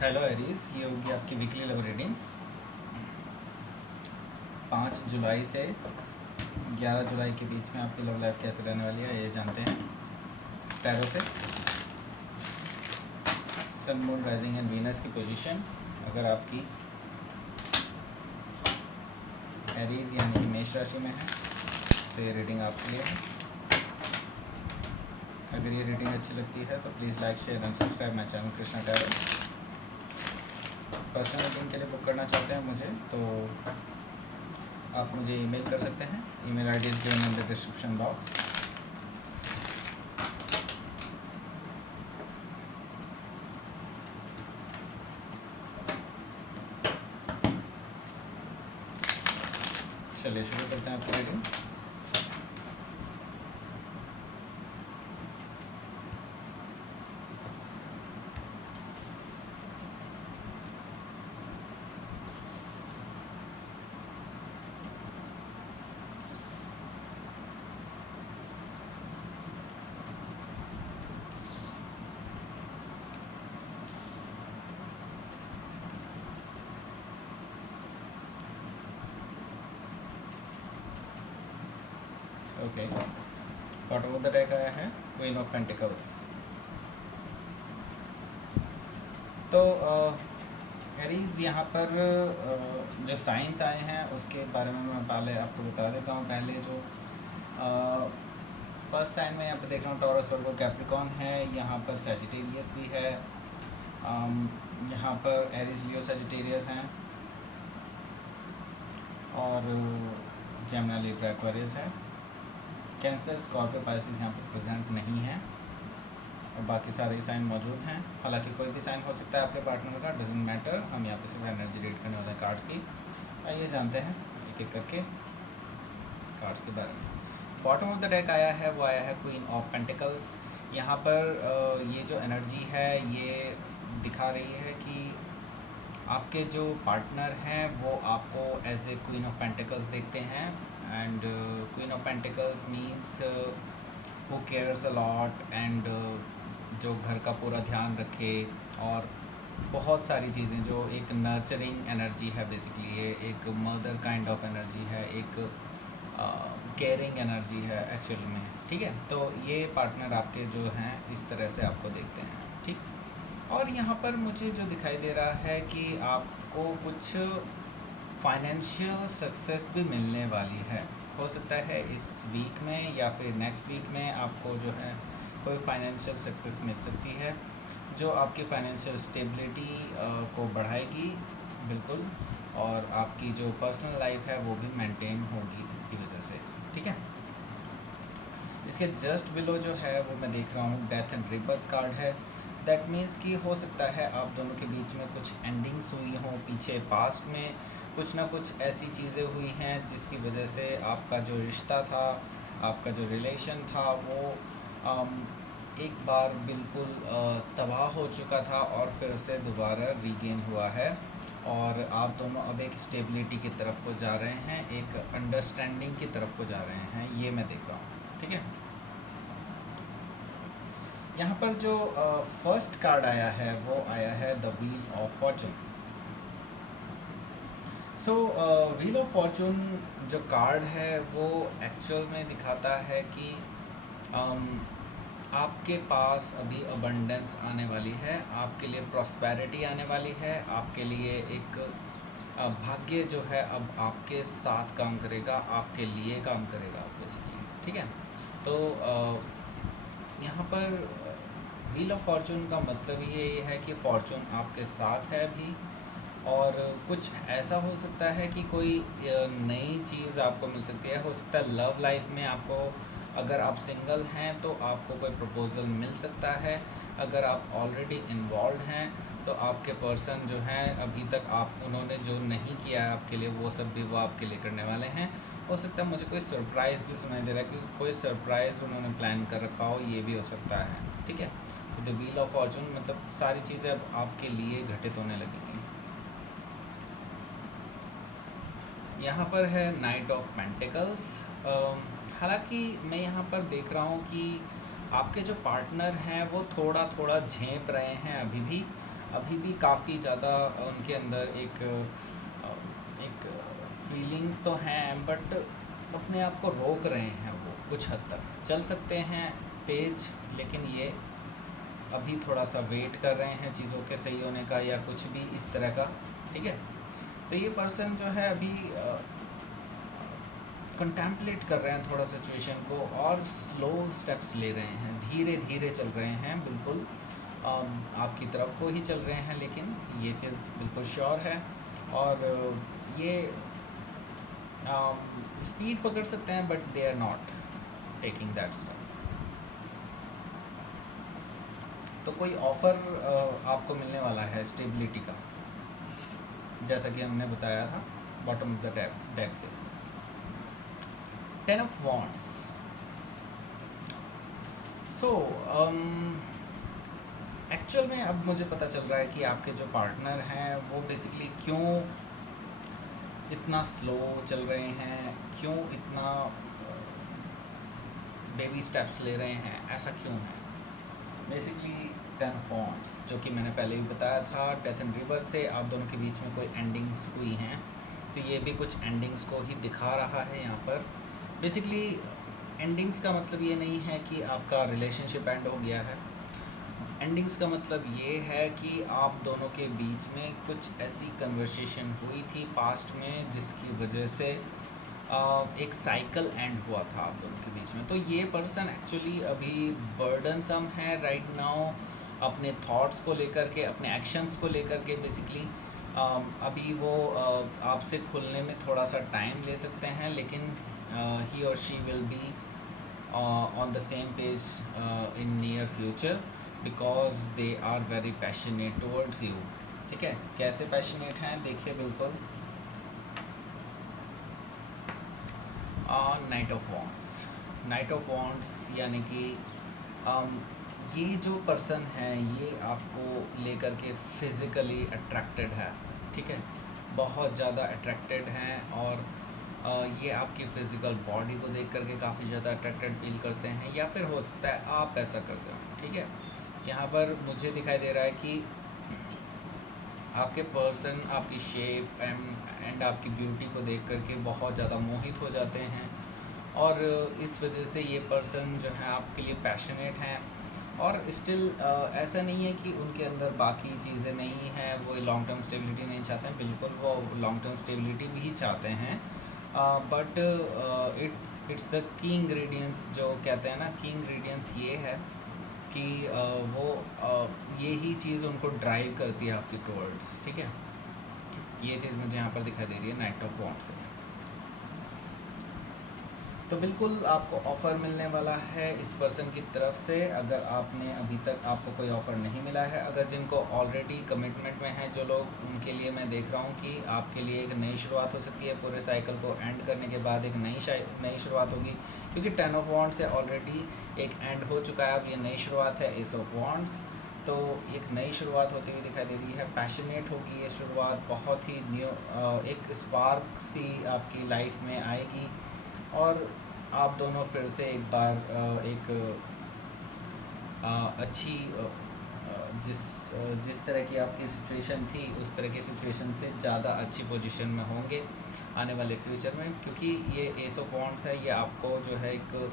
Hello Aries, ये होगी आपकी वीकली लव रीडिंग 5 जुलाई से 11 जुलाई के बीच में आपकी लव लाइफ कैसे रहने वाली है ये जानते हैं टैरो से। Sun moon rising and Venus की पोजीशन अगर आपकी एरीज यानी कि मेष राशि में है तो ये रीडिंग आपके लिए है। अगर ये रीडिंग अच्छी लगती है तो please like share and subscribe my channel Krishna tarot. Personal reading के लिए बुक करना चाहते हैं मुझे तो आप मुझे ईमेल कर सकते हैं। Email I D is given in the description box. चलिए शुरू करते हैं आपकी reading. Okay, bottom of the deck आया है क्वीन ऑफ पेंटिकल्स। तो एरीज यहाँ पर जो साइंस आए हैं उसके बारे में मैं पहले आपको बता देता हूँ। पहले जो फर्स्ट साइन में यहाँ पर देख रहा हूँ टॉरस वर्गो कैप्रिकॉन है, यहाँ पर सैजिटेरियस भी है, यहाँ पर एरीज लियो सैजिटेरियस हैं और जेमिनी लिब्रा एक्वेरियस है। कैंसर स्कॉर्पियो पाइसिस यहाँ पर प्रेजेंट नहीं है और बाकी सारे साइन मौजूद हैं। हालांकि कोई भी साइन हो सकता है आपके पार्टनर का, डजेंट मैटर। हम यहाँ पे सिर्फ एनर्जी रीड करने वाले हैं कार्ड्स की। आइए जानते हैं एक एक करके कार्ड्स के बारे में। बॉटम ऑफ द डेक आया है वो आया है क्वीन ऑफ पेंटिकल्स। यहाँ पर ये जो एनर्जी है ये दिखा रही है कि आपके जो पार्टनर हैं वो आपको as a queen of pentacles देखते हैं। And queen of pentacles means who cares a lot and जो घर का पूरा ध्यान रखे और बहुत सारी चीज़ें, जो एक नर्चरिंग एनर्जी है। बेसिकली ये एक मदर काइंड ऑफ एनर्जी है, एक केयरिंग एनर्जी है एक्चुअल में। ठीक है, तो ये पार्टनर आपके जो हैं इस तरह से आपको देखते हैं। ठीक, और यहाँ पर मुझे जो दिखाई दे रहा है कि आपको कुछ फाइनेंशियल सक्सेस भी मिलने वाली है। हो सकता है इस वीक में या फिर नेक्स्ट वीक में आपको जो है कोई फाइनेंशियल सक्सेस मिल सकती है जो आपकी फाइनेंशियल स्टेबिलिटी को बढ़ाएगी बिल्कुल, और आपकी जो पर्सनल लाइफ है वो भी मेंटेन होगी इसकी वजह से। ठीक है, इसके जस्ट बिलो जो है वो मैं देख रहा हूँ डेथ एंड रिबर्थ कार्ड है। दैट मीन्स कि हो सकता है आप दोनों के बीच में कुछ एंडिंग्स हुई हों पीछे, पास्ट में कुछ ना कुछ ऐसी चीज़ें हुई हैं जिसकी वजह से आपका जो रिश्ता था, आपका जो रिलेशन था वो एक बार बिल्कुल तबाह हो चुका था और फिर से दोबारा रीगेन हुआ है और आप दोनों अब एक स्टेबिलिटी की तरफ को जा रहे हैं, एक अंडरस्टैंडिंग की तरफ को जा रहे हैं, ये मैं देख रहा हूँ। ठीक है, यहाँ पर जो फर्स्ट कार्ड आया है वो आया है the wheel of Fortune. So wheel of Fortune जो कार्ड है वो एक्चुअल में दिखाता है कि आपके पास अभी अबंडेंस आने वाली है, आपके लिए प्रॉस्पेरिटी आने वाली है, आपके लिए एक भाग्य जो है अब आपके साथ काम करेगा, आपके लिए काम करेगा बेसिकली। ठीक है, तो यहाँ पर व्हील ऑफ फॉर्चून का मतलब ये है कि फॉर्चून आपके साथ है अभी, और कुछ ऐसा हो सकता है कि कोई नई चीज़ आपको मिल सकती है। हो सकता है लव लाइफ में आपको, अगर आप सिंगल हैं तो आपको कोई प्रपोज़ल मिल सकता है। अगर आप ऑलरेडी इन्वॉल्व हैं तो आपके पर्सन जो हैं अभी तक उन्होंने जो नहीं किया है आपके लिए वो सब भी वो आपके लिए करने वाले हैं। हो सकता है मुझे कोई सरप्राइज़ भी सुनाई दे रहा है, क्योंकि कोई सरप्राइज़ उन्होंने प्लान कर रखा हो, ये भी हो सकता है। ठीक है, द व्हील ऑफ फॉर्चून मतलब सारी चीज़ें अब आपके लिए घटित होने लगेंगी। यहाँ पर है नाइट ऑफ पेंटिकल्स। हालांकि मैं यहाँ पर देख रहा हूँ कि आपके जो पार्टनर हैं वो थोड़ा थोड़ा झेप रहे हैं अभी भी, अभी भी काफ़ी ज़्यादा उनके अंदर एक फीलिंग्स तो हैं, बट अपने आप को रोक रहे हैं। वो कुछ हद तक चल सकते हैं तेज़, लेकिन ये अभी थोड़ा सा वेट कर रहे हैं चीज़ों के सही होने का या कुछ भी इस तरह का। ठीक है, तो ये पर्सन जो है अभी कंटेम्पलेट कर रहे हैं थोड़ा सिचुएशन को, और स्लो स्टेप्स ले रहे हैं, धीरे धीरे चल रहे हैं, बिल्कुल आपकी तरफ को ही चल रहे हैं। लेकिन ये चीज़ बिल्कुल श्योर है, और ये स्पीड पकड़ सकते हैं, but they are not taking that step. तो कोई ऑफ़र आपको मिलने वाला है स्टेबिलिटी का, जैसा कि हमने बताया था बॉटम ऑफ द डेक से। 10 ऑफ वॉन्ड्स। सो एक्चुअल में अब मुझे पता चल रहा है कि आपके जो पार्टनर हैं वो बेसिकली क्यों इतना स्लो चल रहे हैं, क्यों इतना बेबी स्टेप्स ले रहे हैं, ऐसा क्यों है। बेसिकली 10 ऑफ वॉन्ड्स, जो कि मैंने पहले भी बताया था, डेथ एंड रिबर्थ से आप दोनों के बीच में कोई एंडिंग्स हुई हैं, तो ये भी कुछ एंडिंग्स को ही दिखा रहा है यहाँ पर। बेसिकली एंडिंग्स का मतलब ये नहीं है कि आपका रिलेशनशिप एंड हो गया है। एंडिंग्स का मतलब ये है कि आप दोनों के बीच में कुछ ऐसी कन्वर्सेशन हुई थी पास्ट में, जिसकी वजह से एक साइकिल एंड हुआ था आप दोनों के बीच में। तो ये पर्सन एक्चुअली अभी बर्डनसम है राइट नाउ, अपने थॉट्स को लेकर के, अपने एक्शंस को लेकर के। बेसिकली अभी वो आपसे खुलने में थोड़ा सा टाइम ले सकते हैं, लेकिन ही और she will be on the same page in near future, because they are very passionate towards you. ठीक है, कैसे पैशनेट हैं देखिए बिल्कुल। Knight of wands. Knight of wands यानी कि ये जो पर्सन है ये आपको लेकर के फिज़िकली अट्रैक्टेड है। ठीक है, बहुत ज़्यादा अट्रैक्टेड हैं, और ये आपकी फ़िज़िकल बॉडी को देख करके काफ़ी ज़्यादा अट्रैक्टेड फील करते हैं, या फिर हो सकता है आप ऐसा करते हो। ठीक है, यहाँ पर मुझे दिखाई दे रहा है कि आपके पर्सन आपकी शेप एंड आपकी ब्यूटी को देख करके बहुत ज़्यादा मोहित हो जाते हैं, और इस वजह से ये पर्सन जो है आपके लिए पैशनेट हैं। और स्टिल ऐसा नहीं है कि उनके अंदर बाकी चीज़ें नहीं हैं, वो लॉन्ग टर्म स्टेबिलिटी नहीं चाहते हैं, बिल्कुल वो लॉन्ग टर्म स्टेबिलिटी भी चाहते हैं, but it's the key ingredients, जो कहते हैं ना, की इंग्रेडिएंट्स ये है कि वो ये ही चीज़ उनको ड्राइव करती है आपकी टुवर्ड्स। ठीक है, ये चीज़ मुझे यहाँ पर दिखाई दे रही है नाइट ऑफ वॉन्ड्स से। तो बिल्कुल आपको ऑफ़र मिलने वाला है इस पर्सन की तरफ से, अगर आपने अभी तक आपको कोई ऑफ़र नहीं मिला है। अगर जिनको ऑलरेडी कमिटमेंट में हैं जो लोग, उनके लिए मैं देख रहा हूँ कि आपके लिए एक नई शुरुआत हो सकती है। पूरे साइकिल को एंड करने के बाद एक नई शुरुआत होगी, क्योंकि 10 ऑफ वॉन्ड्स से ऑलरेडी एक एंड हो चुका है, अब ये नई शुरुआत है एस ऑफ वॉन्ड्स। तो एक नई शुरुआत होती हुई दिखाई दे रही है, पैशनेट होगी ये शुरुआत, बहुत ही न्यू, एक स्पार्क सी आपकी लाइफ में आएगी, और आप दोनों फिर से एक बार एक अच्छी जिस तरह की आपकी सिचुएशन थी उस तरह की सिचुएशन से ज़्यादा अच्छी पोजीशन में होंगे आने वाले फ्यूचर में, क्योंकि ये एस ऑफ वॉन्ड्स है, ये आपको जो है एक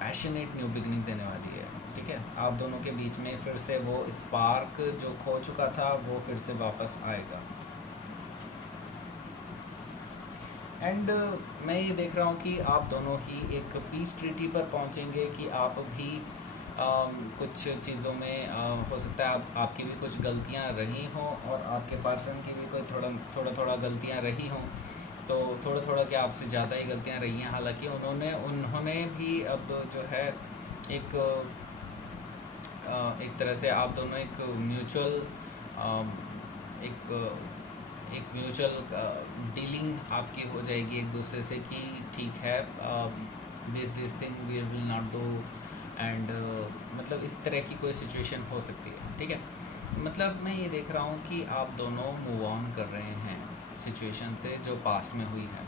पैशनेट न्यू बिगनिंग देने वाली है। ठीक है, आप दोनों के बीच में फिर से वो स्पार्क जो खो चुका था वो फिर से वापस आएगा। एंड मैं ये देख रहा हूँ कि आप दोनों ही एक पीस ट्रीटी पर पहुँचेंगे, कि आप भी कुछ चीज़ों में हो सकता है आपकी भी कुछ गलतियाँ रही हों, और आपके पर्सन की भी कोई थोड़ा गलतियाँ रही हों। तो थोड़ा क्या, आपसे ज़्यादा ही गलतियाँ रही हैं। हालांकि उन्होंने भी अब जो है एक तरह से आप दोनों एक म्यूचुअल एक म्यूचुअल डीलिंग आपकी हो जाएगी एक दूसरे से, कि ठीक है this thing we will not do, and मतलब इस तरह की कोई सिचुएशन हो सकती है। ठीक है, मतलब मैं ये देख रहा हूँ कि आप दोनों मूव ऑन कर रहे हैं सिचुएशन से जो पास्ट में हुई है।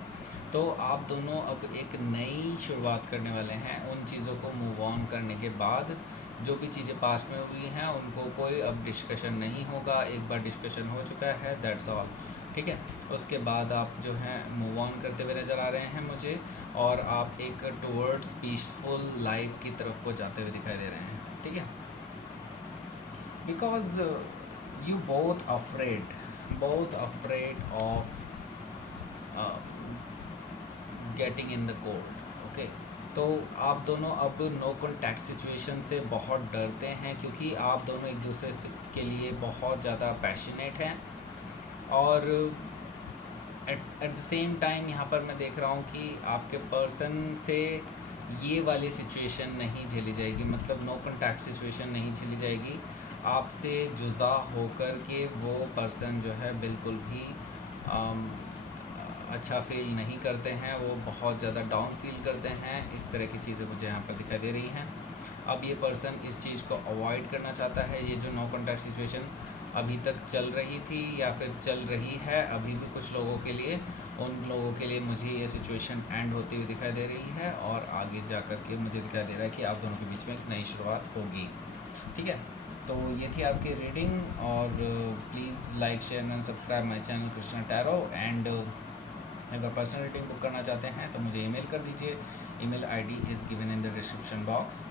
तो आप दोनों अब एक नई शुरुआत करने वाले हैं उन चीज़ों को मूव ऑन करने के बाद जो भी चीज़ें पास्ट में हुई हैं उनको कोई अब डिस्कशन नहीं होगा, एक बार डिस्कशन हो चुका है, दैट्स ऑल। ठीक है, उसके बाद आप जो है मूव ऑन करते हुए नज़र आ रहे हैं मुझे, और आप एक टुवर्ड्स पीसफुल लाइफ की तरफ को जाते हुए दिखाई दे रहे हैं। ठीक है, because you both afraid of getting in the court. Okay, तो आप दोनों अब नो कॉन्टैक्ट सिचुएशन से बहुत डरते हैं, क्योंकि आप दोनों एक दूसरे के लिए बहुत ज़्यादा पैशनेट हैं, और एट द सेम टाइम यहाँ पर मैं देख रहा हूँ कि आपके पर्सन से ये वाली सिचुएशन नहीं झेली जाएगी, मतलब नो कॉन्टैक्ट सिचुएशन नहीं झेली जाएगी। आपसे जुदा होकर के वो पर्सन जो है बिल्कुल भी अच्छा फील नहीं करते हैं, वो बहुत ज़्यादा डाउन फील करते हैं। इस तरह की चीज़ें मुझे यहाँ पर दिखाई दे रही हैं। अब ये पर्सन इस चीज़ को अवॉइड करना चाहता है। ये जो नो कॉन्टैक्ट सिचुएशन अभी तक चल रही थी या फिर चल रही है अभी भी कुछ लोगों के लिए, उन लोगों के लिए मुझे ये सिचुएशन एंड होती हुई दिखाई दे रही है, और आगे जा कर के मुझे दिखाई दे रहा है कि आप दोनों के बीच में एक नई शुरुआत होगी। ठीक है, तो ये थी आपकी रीडिंग, और please like share and subscribe my channel Krishna tarot. And अगर पर्सनल रीडिंग बुक करना चाहते हैं तो मुझे ईमेल कर दीजिए। Email ID is given in the description box.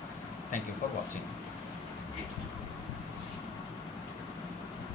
Thank you for watching.